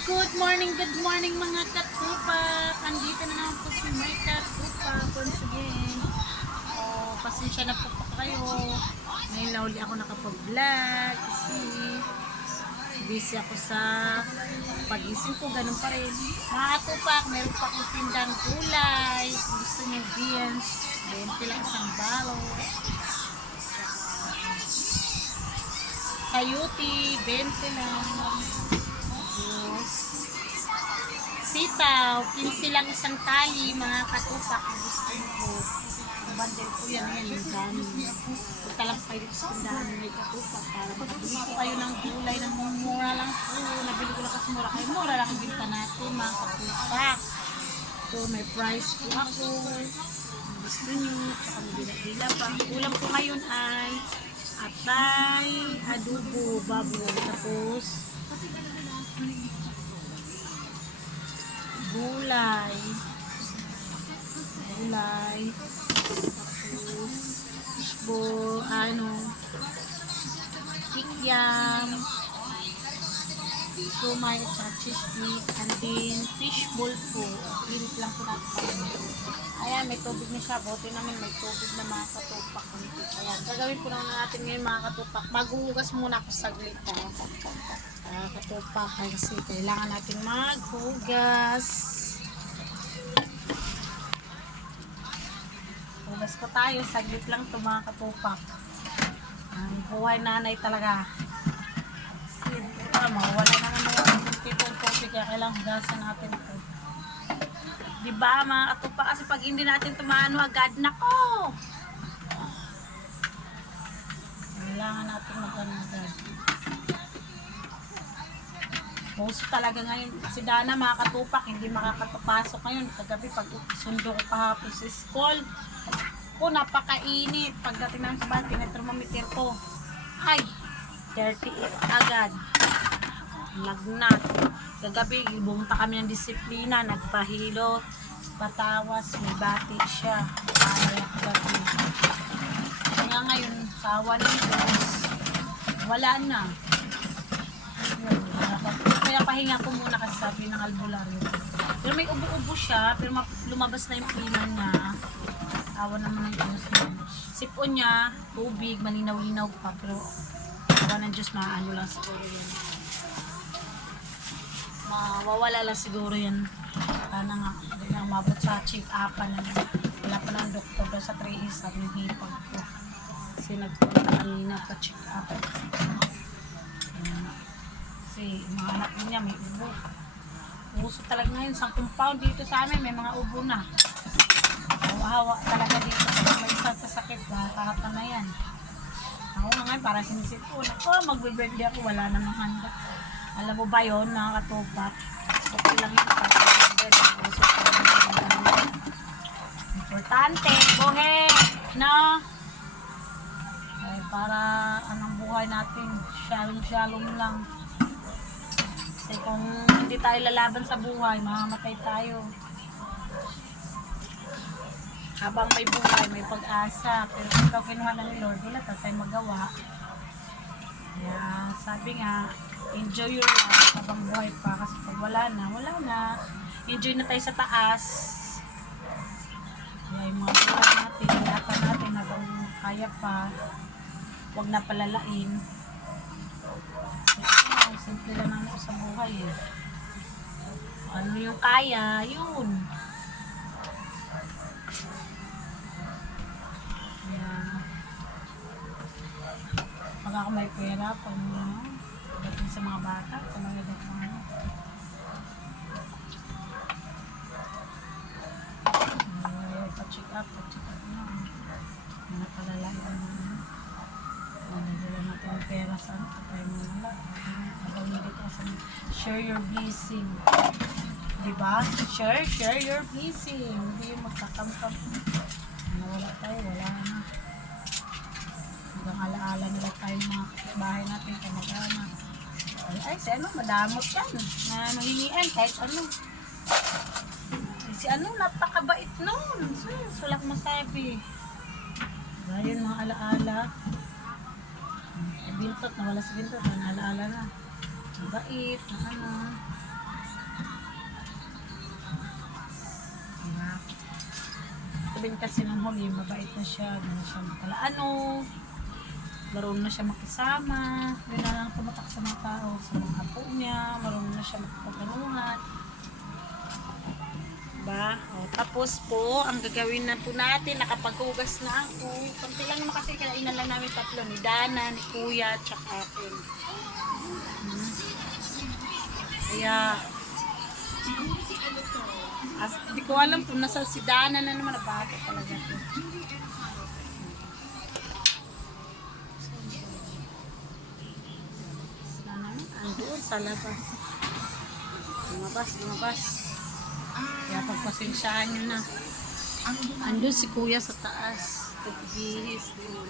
Good morning mga katupak. Andito na naman po si my katupak once again. Pasensya na po kayo. Ngayon na uli ako nakapag-vlog kasi busy ako sa pag-isip ko, ganun pa rin. Mga katupak, meron pa akong tindang gulay. Kung gusto nyo beans, 20 lang isang balo. Sayuti, 20 lang. Sitaw, 15 lang isang tali, mga katupak. Gusto ko. Bandel po yan, yung dami. Punta lang kayo sa tindahan ng may katupak para makabili ko kayo ng gulay na mura lang po. Nabili ko lang kasi mura kayo. Mura lang ang binta natin, mga katupak. So, may price po ako. Gusto nyo, tsaka mabila-bila pa. Ang ulam ko ngayon ay atay, adobo, baboy. Tapos, gulay, tapos kikyam, sumay at cheese stick, and then fish ball po. Pinit lang po natin. Ayan, may tubig na siya. Bote namin may tubig na mga katupak. Ayan, gagawin po natin ngayon mga katupak. Maghuhugas muna ako saglit. Katupak kasi kailangan natin maghugas. Hugas ko tayo, saglit lang ito mga katupak. Ang buhay nanay talaga. Kasi mawala na naman yung tipong tubig kaya kailangan hugasan natin ito. Diba mga katupak, kasi pag hindi natin tumano agad, nako! Kailangan natin magano agad. Puso talaga ngayon. Si Dana mga katupak, hindi makakapasok ngayon. Kagabi pag sundo ko kahapon sa school, napakainit. Pagdating namin sa bahay, thermometer ko. Ay, 38 agad. Lagnat. Kagabi, bumunta kami ng disiplina, nagpahilot, patawas, may bati siya. Ay, kagabi. Kaya ngayon, sawa ng Diyos, wala na. Kaya pahinga ko muna kasi sabi ng albularyo. Pero may ubo-ubo siya, pero lumabas na yung pinan niya. Awa naman ng Diyos niya. Sipon niya, tubig, malinaw-linaw pa, pero awa ng Diyos, maano lang siguro yan. Mawawala lang siguro yan. Sana nga, hindi na umabot sa check-upan na. Wala pa ng doktor daw sa 3 is, sabi ng hipag ko. Kasi nagpunta kanina pa check-up. Kasi mga anak niya may ubo. Uso talaga ngayon sa compound dito sa amin, may mga ubo na. Hawa talaga dito. May isang kasakit, nakakata na yan. Ako nga ngayon, para sinisipon. Ako, magbe-birthday ako, wala namang handa. Alam mo ba yun, mga katupak? Okay lang yun. Importante, buhe, no? Ay, para anong buhay natin, shalom-shalom lang. Kasi kung hindi tayo lalaban sa buhay, mamamatay tayo. Habang may buhay, may pag-asa. Pero kung ikaw kinuha na ni Lord, wala tayo magawa. Kaya sabi nga, enjoy your life habang buhay pa. Kasi pag wala na. Enjoy na tayo sa taas. Kaya yung mga buhay natin, hirapan natin habang kaya pa. Huwag na palalain. Simple lang naman sa buhay eh. Ano yung kaya, yun. Pag ako may pera, pag dating sa mga bata, pag maganda ko pa-check up na. Mga palalain na. Nadala natin ang pera sa ano, tayo mo wala. Habang hindi ka sa share your blessing. Diba? Share your blessing. Hindi yung magkakamkam. Wala tayo, wala na. Hanggang alaala nila tayong mga bahay natin, kamag-anak. Ay, si ano, madamot yan. Na manghingian, kahit ano. Si ano, napakabait nun. Sulak masabi. Ayun, mga alaala. Bintot, nawala si bintot. Alaala na. Mabait, na ano. sabihin kasi ng huli, mabait na siya, hindi na siya makalaano, marunong na siya makisama, yun na lang tumatak sa mga tao, sa mga apo niya, marunong na siya makipagkanuhan. Diba? O, tapos po, ang gagawin na po natin, nakapaghugas na ako. Kunti lang naman kasi kainan lang namin tatlo, ni Dana, ni Kuya, tsaka akin. Kaya, di ko alam kung nasa si Dana na naman, nabata talaga ito. Andun sa labas. Lumabas. Kaya pagpasensyahan nyo na. Andun si Kuya sa taas. Nagbihis doon.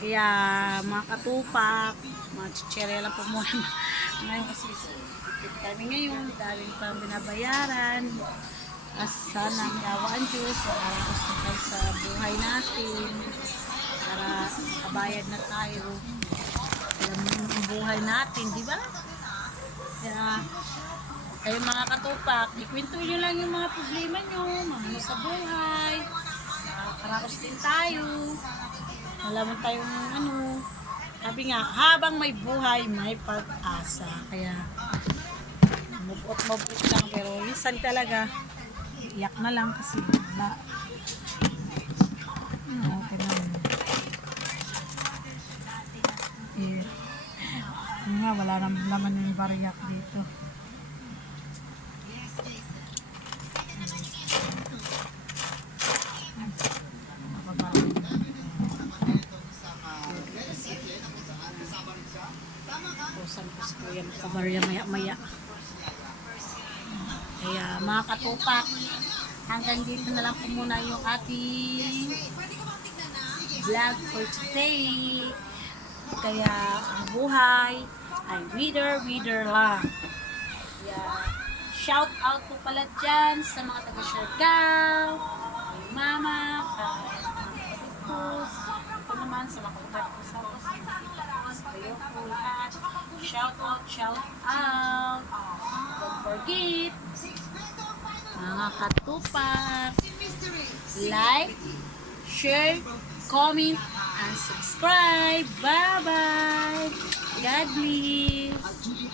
Kaya mga katupak, mga chichirya lang po muna. Ngayon kasi tipid kami ngayon. Dahil pa binabayaran. As sana may awaan Diyos. Para gusto sa buhay natin. Para kabayad na tayo. Alam mo yung buhay natin, di ba? Kaya, kayo mga katupak, ikwento nyo lang yung mga problema nyo, mga ano sa buhay. Nakakaraos din tayo. Malaman tayong ano. Sabi nga, habang may buhay, may pag-asa. Kaya, mabot lang. Pero minsan talaga, iyak na lang kasi ba. Okay lang. Nga, wala naman yung bariyak dito. Pusan ko si Kuya magkabarya maya-maya. Kaya mga katupak, hanggang dito na lang po muna yung ating vlog for today. Kaya ang buhay ay wither lang. Kaya shout out po pala dyan sa mga taga-Siargao, kay Mama, kay Pus, ito naman sa mga kapatid ko sa kayo po lahat. Shout out. Don't forget, mga katupak, like, share, comment, and subscribe. Bye-bye. God bless.